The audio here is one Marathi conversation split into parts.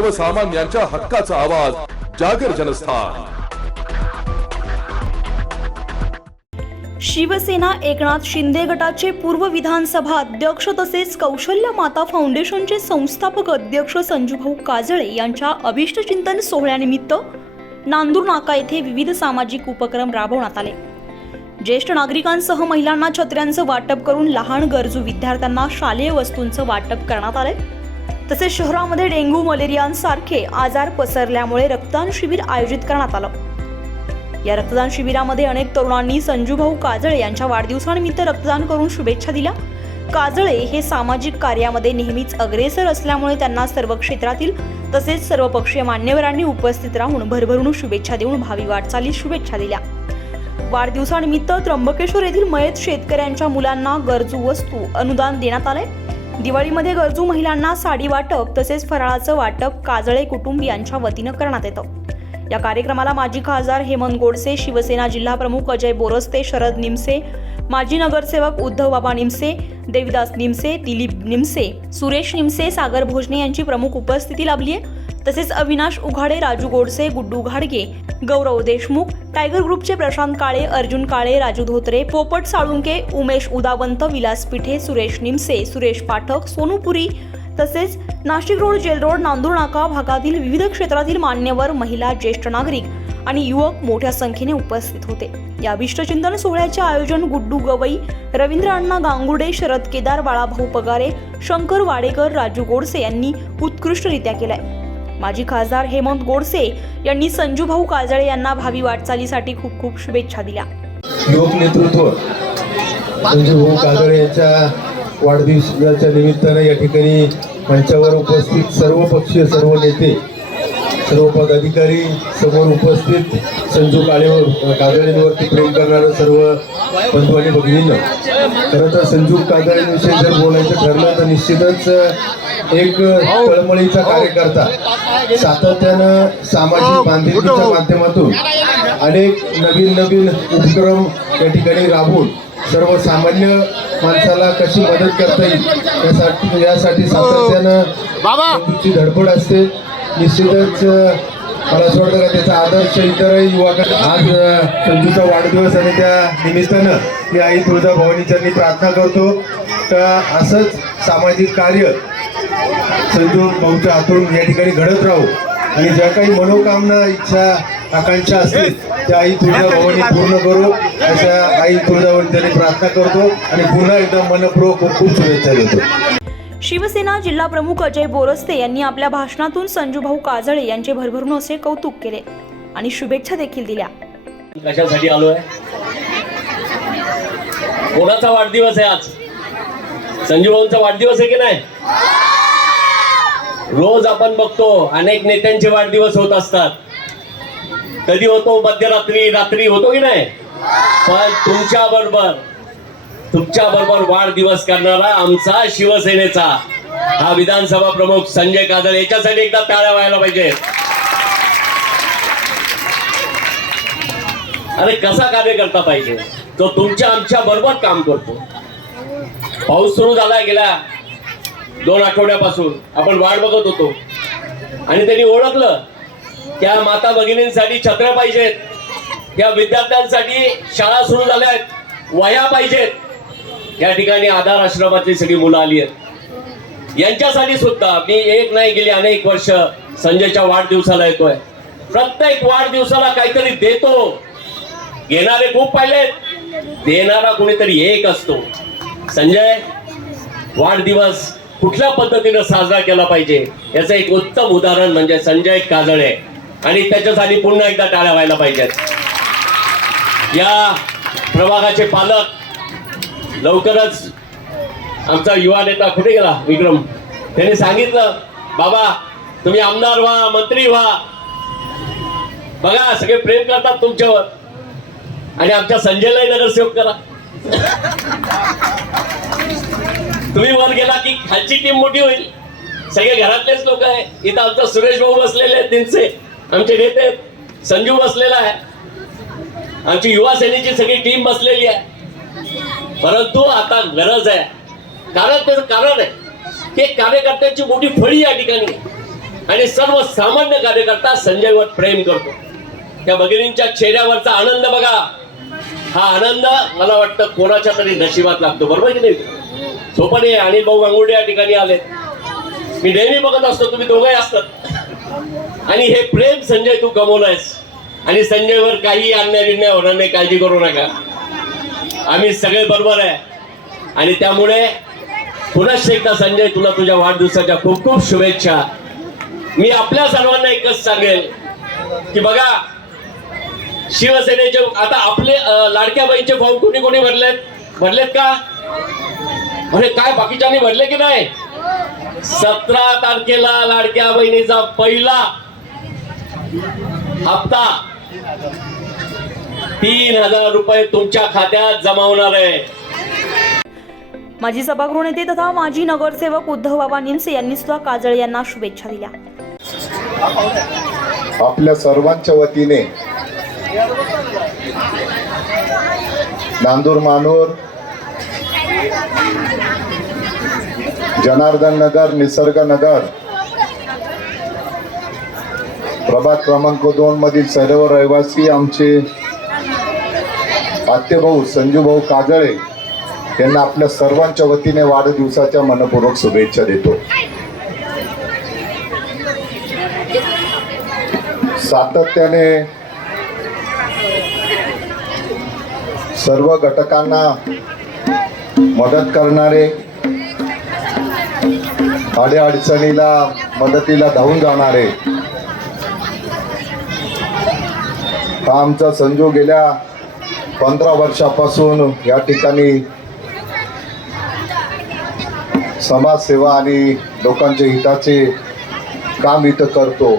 सर्वसामान्यांच्या हक्काचा आवाज जागर जनस्थान. शिवसेना एकनाथ शिंदे गटाचे पूर्व विधानसभा अध्यक्ष तसेच कौशल्य माता फाउंडेशनचे संस्थापक अध्यक्ष संजूभाऊ काजळे यांच्या अभिष्टचिंतन सोहळ्यानिमित्त नांदूर नाका येथे विविध सामाजिक उपक्रम राबवण्यात आले. ज्येष्ठ नागरिकांसह महिलांना छत्र्यांचं वाटप करून लहान गरजू विद्यार्थ्यांना शालेय वस्तूंचं वाटप करण्यात आले तसेच शहरामध्ये डेंग्यू मलेरियांसारखे आजार पसरल्यामुळे रक्तदान शिबिर आयोजित करण्यात आलं. या रक्तदान शिबिरामध्ये अनेक तरुणांनी संजूभाऊ काजळे यांच्या वाढदिवसानिमित्त रक्तदान करून शुभेच्छा दिल्या. काजळे हे सामाजिक कार्यामध्ये नेहमीच अग्रेसर असल्यामुळे त्यांना सर्व क्षेत्रातील तसेच सर्वपक्षीय मान्यवरांनी उपस्थित राहून भरभरून शुभेच्छा देऊन भावी वाटचालीस शुभेच्छा दिल्या. वाढदिवसानिमित्त त्र्यंबकेश्वर येथील मयत शेतकऱ्यांच्या मुलांना गरजू वस्तू अनुदान देण्यात आले दिवाळीमध्ये गरजू महिलांना साडी वाटप तसेच फराळाचं वाटप काजळे कुटुंबियांच्या वतीनं करण्यात येतं. या कार्यक्रमाला माजी खासदार हेमंत गोडसे शिवसेना जिल्हा प्रमुख अजय बोरस्ते शरद निमसे माजी नगरसेवक उद्धव बाबा निमसे देविदास निमसे दिलीप निमसे सुरेश निमसे सागर भोजने यांची प्रमुख उपस्थिती लाभली आहे तसेच अविनाश उघाडे राजू गोडसे गुड्डू घाडगे गौरव देशमुख टायगर ग्रुपचे प्रशांत काळे अर्जुन काळे राजू धोत्रे पोपट साळुंके उमेश उदावंत विलास पिठे सुरेश निमसे सुरेश पाठक सोनूपुरी तसेच Nashik road jail road Nandur नाका भागातील विविध क्षेत्रातील मान्यवर महिला ज्येष्ठ नागरिक आणि युवक मोठ्या संख्येने उपस्थित होते. या विष्टचिंतन सोहळ्याचे आयोजन गुड्डू गवई रवींद्र अण्णा गांगुडे शरद केदार बाळाभाऊ पगारे शंकर वाडेकर राजू गोडसे यांनी उत्कृष्टरित्या केलाय. माजी खासदार हेमंत गोडसे यांनी संजूभाऊ काजळे यांना भावी वाटचालीसाठी खूप खूप शुभेच्छा दिल्या. लोकनेतृत्व म्हणजे भाऊ काजळे यांच्या वाढदिवसाच्या निमित्तानं या ठिकाणी मंचावर उपस्थित सर्व पक्षीय सर्व नेते सर्व पदाधिकारी समोर उपस्थित. संजू काळेवर काजळेंवरती प्रेम करणारं सर्व बंधू आणि भगिनींना खरं तर संजू काजळेंविषयी जर बोलायचं ठरलं तर निश्चितच एक तळमळीचा कार्यकर्ता सातत्यानं सामाजिक बांधिलकीच्या माध्यमातून अनेक नवीन नवीन उपक्रम या ठिकाणी राबवून सर्वसामान्य माणसाला कशी मदत करता येईल यासाठी यासाठी सातत्यानं संजूची धडपड असते. निश्चितच मला असं वाटतं का त्याचा आदर्श इतर युवा आज संजूचा वाढदिवस आणि त्या निमित्तानं मी आई तुळजाभवानी चरणी प्रार्थना करतो. तर असंच सामाजिक कार्य संजू भाऊच्या हातून या ठिकाणी घडत राहू. आणि ज्या काही मनोकामना इच्छा आकांक्षा असतील त्या आई तुळजाभवानी पूर्ण करू. अशा आई तुळजाभवानी त्यांनी प्रार्थना करतो. आणि पुन्हा एकदा मनपूर्वक खूप शुभेच्छा देतो. शिवसेना जिल्हा प्रमुख अजय बोरस्ते यांनी आपल्या भाषणातून संजूभाऊ काजळे यांचे भरभरून असे कौतुक केले आणि शुभेच्छा देखील दिल्या. कशासाठी आलोय? कोणाचा वाढदिवस आहे आज? संजूभाऊंचा वाढदिवस आहे की नाही? रोज आपण बघतो अनेक नेत्यांचे वाढदिवस होत असतात. कधी होतो मध्यरात्री रात्री होतो की नाही? पण तुमच्या बरोबर तुमच्या बरोबर वाढदिवस करणारा आमचा शिवसेनेचा. हा विधानसभा प्रमुख संजय कादर याच्यासाठी एकदा टाळ्या व्हायला पाहिजे अरे कसा कार्यकर्ता पाहिजे? तो तुमच्या आमच्या बरोबर काम करतो. पाऊस सुरू झाला गेल्या दोन आठवड्यापासून. आपण वाट बघत होतो. आणि त्यांनी ओळखलं. त्या माता भगिनींसाठी छत्र्या पाहिजेत. या विद्यार्थ्यांसाठी शाळा सुरू झाल्या आहेत वह्या पाहिजेत. या ठिकाणी आधार आश्रमातली सगळी मुलं आली आहेत. यांच्यासाठी सुद्धा मी एक नाही गेली अनेक वर्ष संजयच्या वाढदिवसाला येतोय. प्रत्येक वाढदिवसाला काहीतरी देतो. घेणारे खूप पाहिलेत देणारा कोणीतरी एक असतो. संजय वाढदिवस कुठल्या पद्धतीनं साजरा केला पाहिजे? याचं एक उत्तम उदाहरण म्हणजे संजय काजळे आणि त्याच्यासाठी पुन्हा एकदा टाळ्या व्हायला पाहिजेत. या प्रभागाचे पालक लवकरच आमचा युवा नेता कुठे गेला विक्रम? त्यांनी सांगितलं बाबा तुम्ही आमदार व्हा मंत्री व्हा. बघा सगळे प्रेम करतात तुमच्यावर. आणि आमच्या संजयलाही नगरसेवक करा. तुम्ही वर गेला की खालची टीम मोठी होईल. सगळे घरातलेच लोक आहे. इथं आमचा सुरेश भाऊ बसलेले आहेत त्यांचे आमचे नेते संजू बसलेला आहे. आमची युवा सेनेची सगळी टीम बसलेली आहे. परंतु आता गरज आहे. कारण त्याचं कारण आहे की कार्यकर्त्यांची मोठी फळी या ठिकाणी आणि सर्व सामान्य कार्यकर्ता संजयवर प्रेम करतो. त्या भगिनींच्या चेहऱ्यावरचा आनंद बघा. हा आनंद मला वाटतं कोणाच्या तरी नशिबात लागतो बरोबर की नाही? सोपं आणि भाऊ गांगुडे या ठिकाणी आले मी नेहमी बघत असतो तुम्ही दोघंही असतात. आणि हे प्रेम संजय तू कमवलंयस आणि संजयवर काही अन्याय बिणण्या होणार नाही काळजी करू नका. आम्ही सगळे बरोबर आहे. आणि त्यामुळे पुन्हा एकदा संजय तुला तुझ्या वाढदिवसाच्या खूप खूप शुभेच्छा. मी आपल्या सर्वांना एकच सांगेल की बघा शिवसेनेचे आता आपले लाडक्या बाईंचे फॉर्म कोणी कोणी भरलेत? भरलेत का? अरे काय बाकीच्यांनी भरले की नाही? सतरा तारखेला लाडक्या बहिणीचा पहिला हप्ता. तीन हजार रुपये तुमच्या खात्यात जमा होणार आहे. माजी सभागृह नेते तथा माजी नगरसेवक उद्धव बाबा निमसे यांनी सुद्धा काजळे यांना शुभेच्छा दिल्या. आपल्या सर्वांच्या वतीने नांदूर मानूर जनार्दन नगर निसर्ग नगर प्रभाग क्रमांक दोन मधील सर्व रहिवासी आमचे आत्यभाऊ संजूभाऊ काजळे यांना आपल्या सर्वांच्या वतीने वाढदिवसाच्या मनपूर्वक शुभेच्छा देतो. सातत्याने सर्व घटकांना मदत करणारे अडीअडचणीला मदतीला धावून जाणारे हा आमचा संजू गेल्या पंधरा वर्षापासून या ठिकाणी समाजसेवा आणि लोकांच्या हिताचे काम इथं करतो.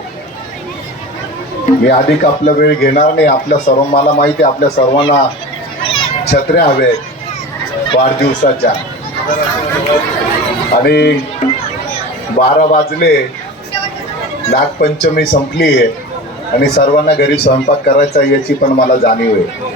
मी अधिक आपला वेळ घेणार नाही. आपल्या सर्व मला माहिती आहे आपल्या सर्वांना छत्र्या हवे आहेत वाढदिवसाच्या. आणि बारा वाजले नागपंचमी संपली आहे आणि सर्वांना घरी स्वयंपाक करायचा याची पण मला जाणीव आहे.